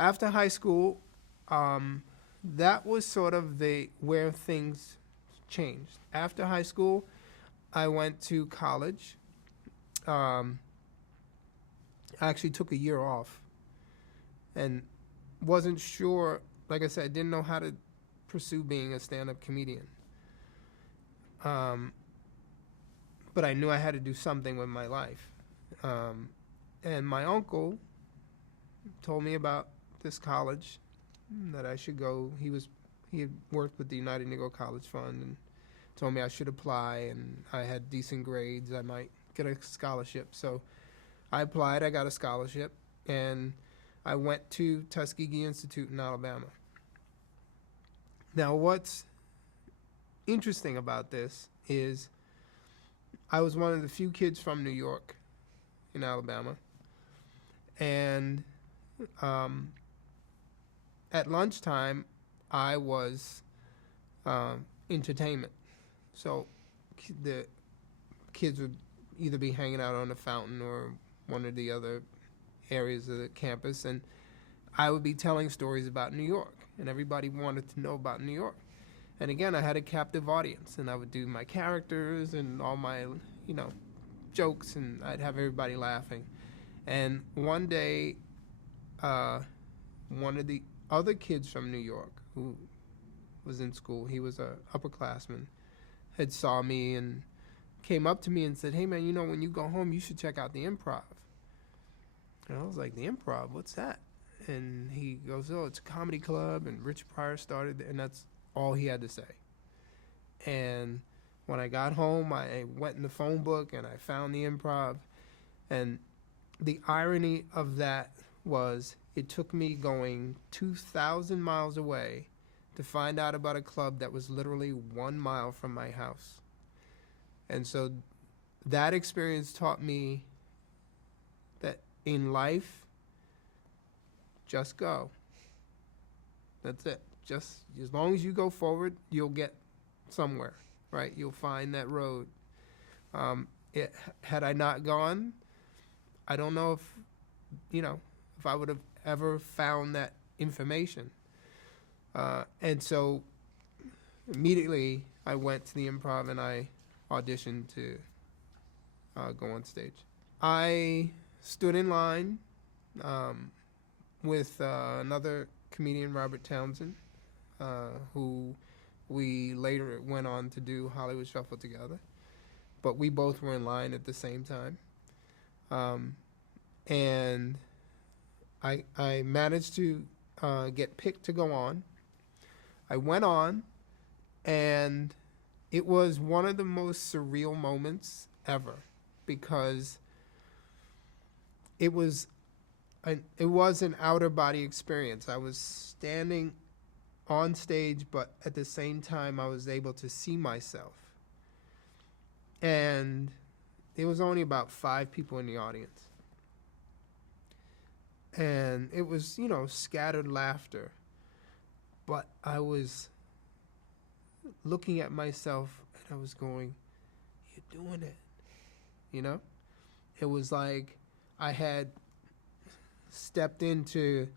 After high school, that was sort of the where things changed. After high school, I went to college. Um, I actually took a year off and wasn't sure. Like I said, I didn't know how to pursue being a stand-up comedian. Um, but I knew I had to do something with my life. Um, and my uncle told me about this college that I should go. He had worked with the United Negro College Fund and told me I should apply, and I had decent grades. I might get a scholarship. So I applied. I got a scholarship, and I went to Tuskegee Institute in Alabama. Now, what's interesting about this is I was one of the few kids from New York in Alabama, and at lunchtime, I was entertainment. So the kids would either be hanging out on the fountain or one of the other areas of the campus, and I would be telling stories about New York, and everybody wanted to know about New York. And again, I had a captive audience, and I would do my characters and all my, jokes, and I'd have everybody laughing. And one day, one of the other kids from New York who was in school, he was a upperclassman, had saw me and came up to me and said, "Hey man, when you go home, you should check out the Improv." And I was like, "The Improv? What's that?" And he goes, "Oh, it's a comedy club, and Rich Pryor started," and that's all he had to say. And when I got home, I went in the phone book and I found the Improv. And the irony of that was it took me going 2,000 miles away to find out about a club that was literally 1 mile from my house. And so that experience taught me that in life, just go. That's it. Just as long as you go forward, you'll get somewhere, right? You'll find that road. Had I not gone, I don't know if I would have ever found that information. And so immediately I went to the Improv and I auditioned to go on stage. I stood in line with another comedian, Robert Townsend, who we later went on to do Hollywood Shuffle together. But we both were in line at the same time. And I managed to get picked to go on. I went on, and it was one of the most surreal moments ever because it was an outer body experience. I was standing on stage, but at the same time, I was able to see myself. And there was only about 5 people in the audience. And it was, scattered laughter. But I was looking at myself and I was going, "You're doing it." It was like I had stepped into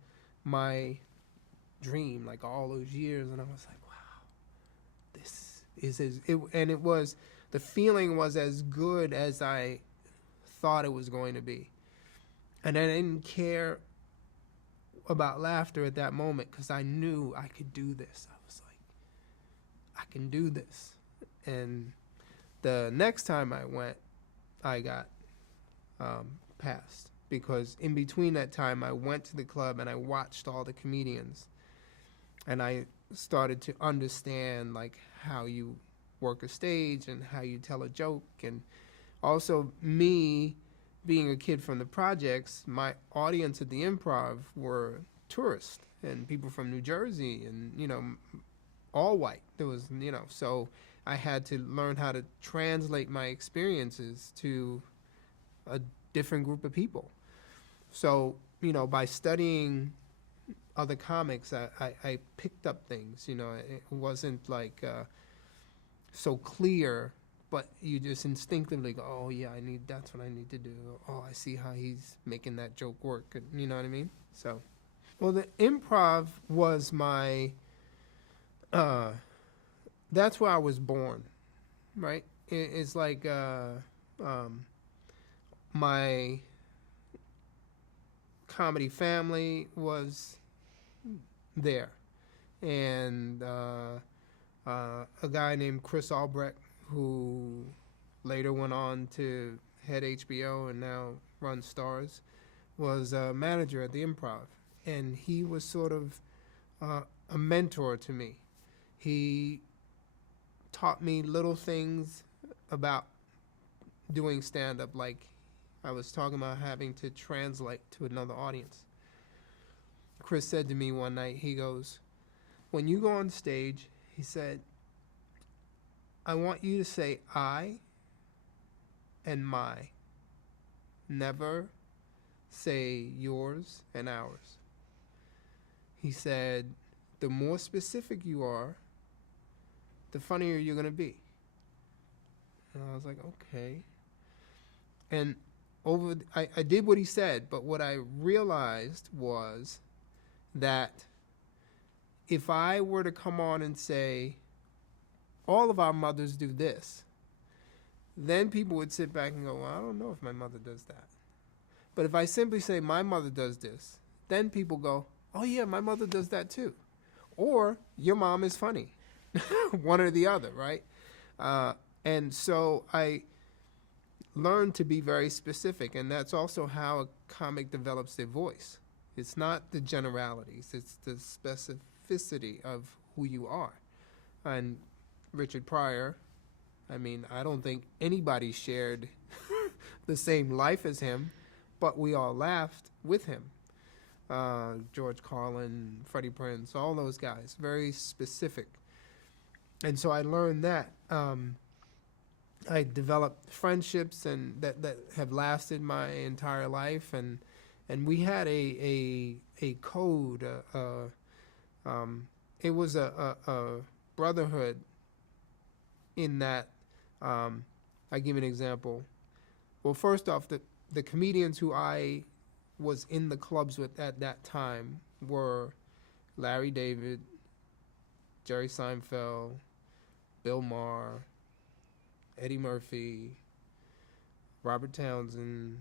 my dream, like all those years, and I was like, wow, this is the feeling was as good as I thought it was going to be. And I didn't care about laughter at that moment because I knew I could do this. I was like, I can do this. And the next time I went, I got passed because in between that time, I went to the club and I watched all the comedians. And I started to understand like how you work a stage and how you tell a joke. And also me being a kid from the projects, my audience at the Improv were tourists and people from New Jersey and, all white. There was, so I had to learn how to translate my experiences to a different group of people. So, by studying other comics, I picked up things, it wasn't like so clear, but you just instinctively go, oh yeah, that's what I need to do. Oh, I see how he's making that joke work. You know what I mean? So Well, the improv was uh, that's where I was born, right? It's like um, my comedy family was there, and a guy named Chris Albrecht, who later went on to head HBO and now runs Stars, was a manager at the Improv, and he was sort of uh, a mentor to me. He taught me little things about doing stand up, like I was talking about having to translate to another audience. Chris said to me one night, he goes, when you go on stage, he said, I want you to say I and my. Never say yours and ours. He said, the more specific you are, the funnier you're going to be. And I was like, okay. And I did what he said, but what I realized was that if I were to come on and say, all of our mothers do this, then people would sit back and go, well, I don't know if my mother does that. But if I simply say, my mother does this, then people go, oh yeah, my mother does that too. Or, your mom is funny. One or the other, right? And so I learned to be very specific, and that's also how a comic develops their voice. It's not the generalities, it's the specificity of who you are. And Richard Pryor, I mean, I don't think anybody shared the same life as him, but we all laughed with him. George Carlin, Freddie Prinze, all those guys, very specific. And so I learned that. I developed friendships and that have lasted my entire life, and we had a code. It was a brotherhood in that. I give an example. Well, first off, the comedians who I was in the clubs with at that time were Larry David, Jerry Seinfeld, Bill Maher, Eddie Murphy, Robert Townsend,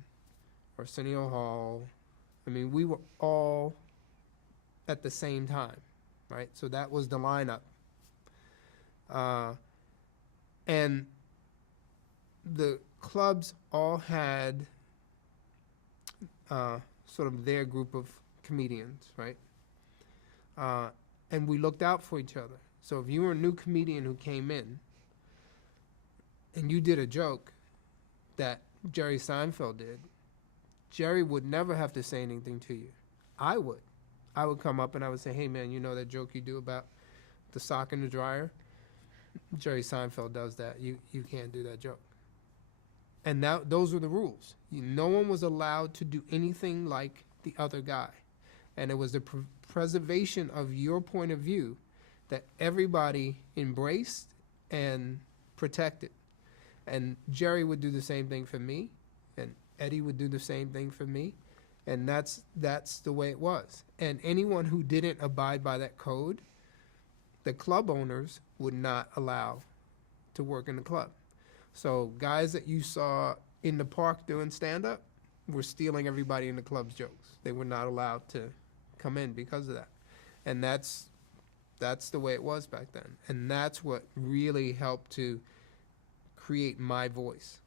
Arsenio Hall. I mean, we were all at the same time, right? So that was the lineup. And the clubs all had sort of their group of comedians, right? And we looked out for each other. So if you were a new comedian who came in and you did a joke that Jerry Seinfeld did, Jerry would never have to say anything to you. I would. I would come up and I would say, hey man, you know that joke you do about the sock in the dryer? Jerry Seinfeld does that. You can't do that joke. And those were the rules. No one was allowed to do anything like the other guy. And it was the preservation of your point of view that everybody embraced and protected. And Jerry would do the same thing for me, and Eddie would do the same thing for me, and that's the way it was. And anyone who didn't abide by that code, the club owners would not allow to work in the club. So guys that you saw in the park doing stand-up were stealing everybody in the club's jokes. They were not allowed to come in because of that. And that's the way it was back then. And that's what really helped to create my voice.